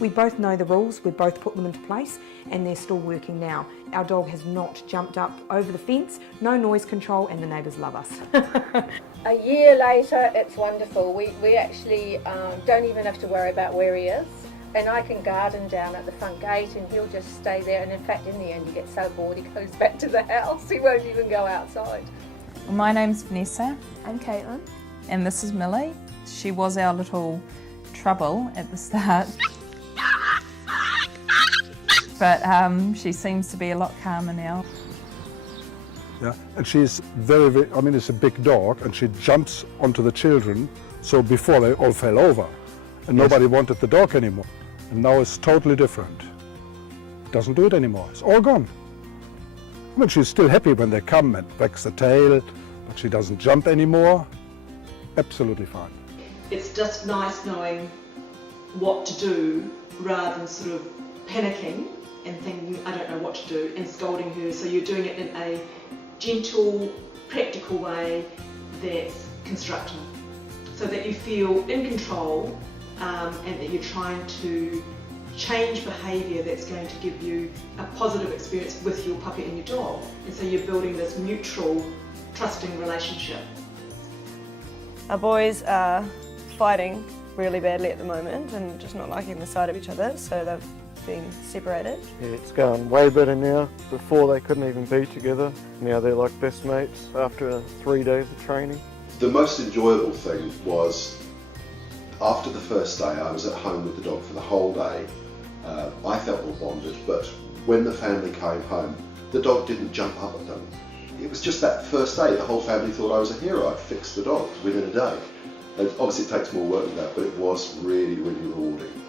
We both know the rules, we both put them into place, and they're still working now. Our dog has not jumped up over the fence, no noise control, and the neighbours love us. A year later, it's wonderful. We actually don't even have to worry about where he is. And I can garden down at the front gate and he'll just stay there. And in fact, in the end, he gets so bored, he goes back to the house. He won't even go outside. Well, my name's Vanessa. I'm Caitlin. And this is Millie. She was our little trouble at the start. But she seems to be a lot calmer now. Yeah, and she's very, I mean, it's a big dog, and she jumps onto the children, so before they all fell over, and nobody wanted the dog anymore. And now it's totally different. Doesn't do it anymore, it's all gone. I mean, she's still happy when they come and wags the tail, but she doesn't jump anymore. Absolutely fine. It's just nice knowing what to do rather than sort of panicking and thinking, I don't know what to do, and scolding her. So you're doing it in a gentle, practical way that's constructive, so that you feel in control and that you're trying to change behaviour that's going to give you a positive experience with your puppy and your dog. And so you're building this mutual, trusting relationship. Our boys are fighting really badly at the moment and just not liking the sight of each other, so they've been separated. Yeah, it's going way better now. Before they couldn't even be together. Now they're like best mates after 3 days of training. The most enjoyable thing was after the first day I was at home with the dog for the whole day. I felt more bonded, but when the family came home, the dog didn't jump up at them. It was just that first day, the whole family thought I was a hero. I'd fixed the dog within a day. And obviously it takes more work than that, but it was really, really rewarding.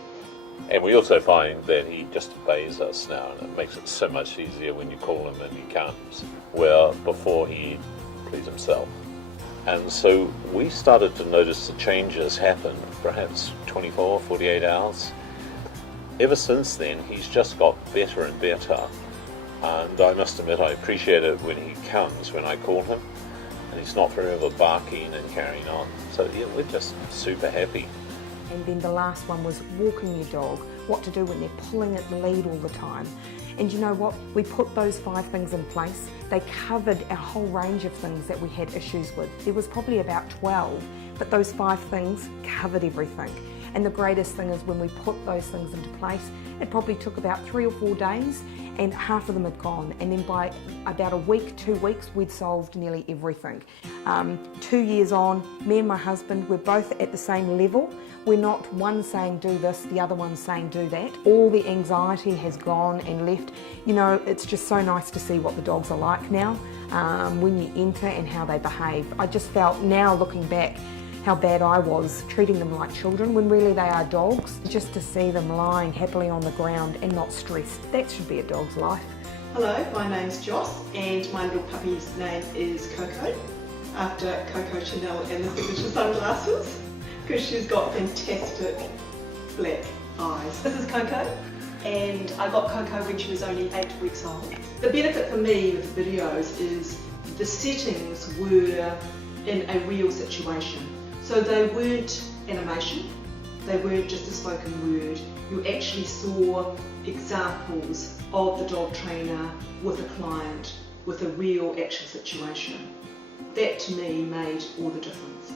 And we also find that he just obeys us now, and it makes it so much easier when you call him and he comes, where before he'd please himself. And so we started to notice the changes happen, perhaps 24, 48 hours. Ever since then, he's just got better and better. And I must admit, I appreciate it when he comes, when I call him, and he's not forever barking and carrying on. So yeah, we're just super happy. And then the last one was walking your dog, what to do when they're pulling at the lead all the time. And you know what? We put those 5 things in place. They covered a whole range of things that we had issues with. There was probably about 12, but those 5 things covered everything. And the greatest thing is when we put those things into place, it probably took about 3 or 4 days and half of them had gone. And then by about a week, 2 weeks, we'd solved nearly everything. 2 years on, me and my husband, we're both at the same level. We're not one saying do this, the other one saying do that. All the anxiety has gone and left. You know, it's just so nice to see what the dogs are like now when you enter and how they behave. I just felt now looking back how bad I was treating them like children when really they are dogs. Just to see them lying happily on the ground and not stressed, that should be a dog's life. Hello, my name's Joss and my little puppy's name is Coco, after Coco Chanel and the signature sunglasses, because she's got fantastic black eyes. This is Coco, and I got Coco when she was only 8 weeks old. The benefit for me with the videos is the settings were in a real situation. So they weren't animation, they weren't just a spoken word. You actually saw examples of the dog trainer with a client, with a real actual situation. That to me made all the difference.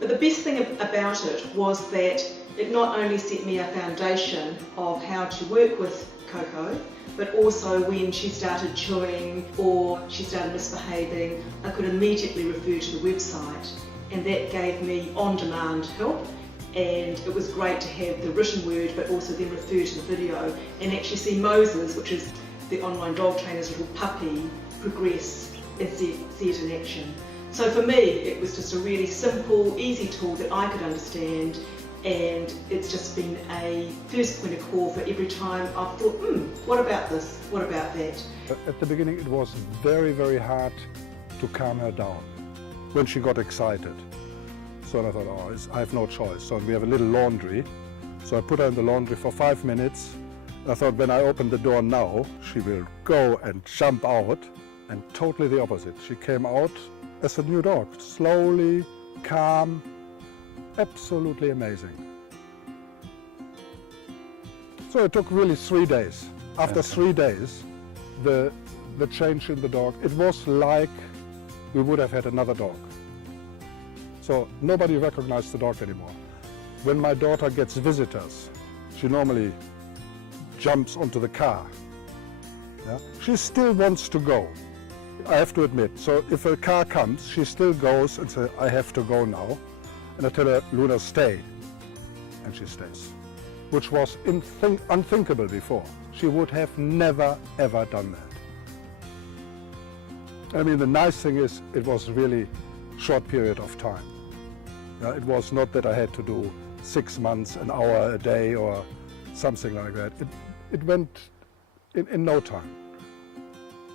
But the best thing about it was that it not only set me a foundation of how to work with Coco, but also when she started chewing or she started misbehaving, I could immediately refer to the website, and that gave me on-demand help. And it was great to have the written word but also then refer to the video and actually see Moses, which is the online dog trainer's little puppy, progress and see it in action. So for me it was just a really simple, easy tool that I could understand, and it's just been a first point of call for every time I've thought, what about this, what about that? At the beginning it was very, very hard to calm her down when she got excited. So I thought, oh, I have no choice. So we have a little laundry. So I put her in the laundry for 5 minutes. I thought when I open the door now, she will go and jump out, and totally the opposite. She came out as a new dog, slowly, calm, absolutely amazing. So it took really 3 days. After 3 days, the change in the dog, it was like we would have had another dog. So nobody recognized the dog anymore. When my daughter gets visitors, she normally jumps onto the car. Yeah? She still wants to go, I have to admit. So if a car comes, she still goes and says, I have to go now. And I tell her, Luna, stay. And she stays, which was unthinkable before. She would have never, ever done that. I mean, the nice thing is, it was really short period of time. It was not that I had to do 6 months, an hour a day or something like that. It went in no time.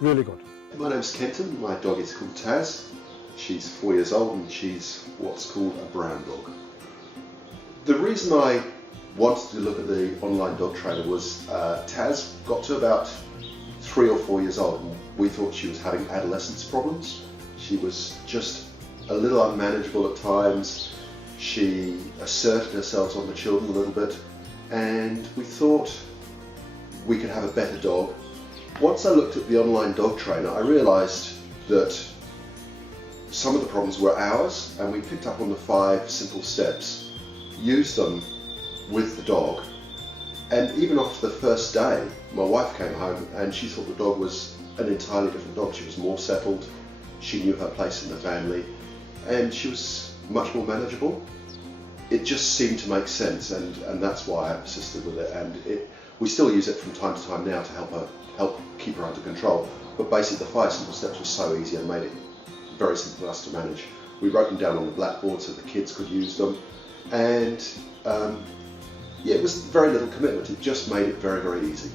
Really good. My name's Kenton, my dog is called Taz. She's 4 years old and she's what's called a brown dog. The reason I wanted to look at the online dog trainer was Taz got to about 3 or 4 years old and we thought she was having adolescence problems. She was just a little unmanageable at times. She asserted herself on the children a little bit and we thought we could have a better dog. Once I looked at the online dog trainer, I realised that some of the problems were ours and we picked up on the 5 simple steps, used them with the dog, and even after the first day my wife came home and she thought the dog was an entirely different dog. She was more settled, she knew her place in the family and she was much more manageable. It just seemed to make sense and that's why I persisted with it, and we still use it from time to time now to help keep her under control, but basically the 5 simple steps were so easy and made it very simple for us to manage. We wrote them down on the blackboard so the kids could use them, and yeah, it was very little commitment. It just made it very, very easy.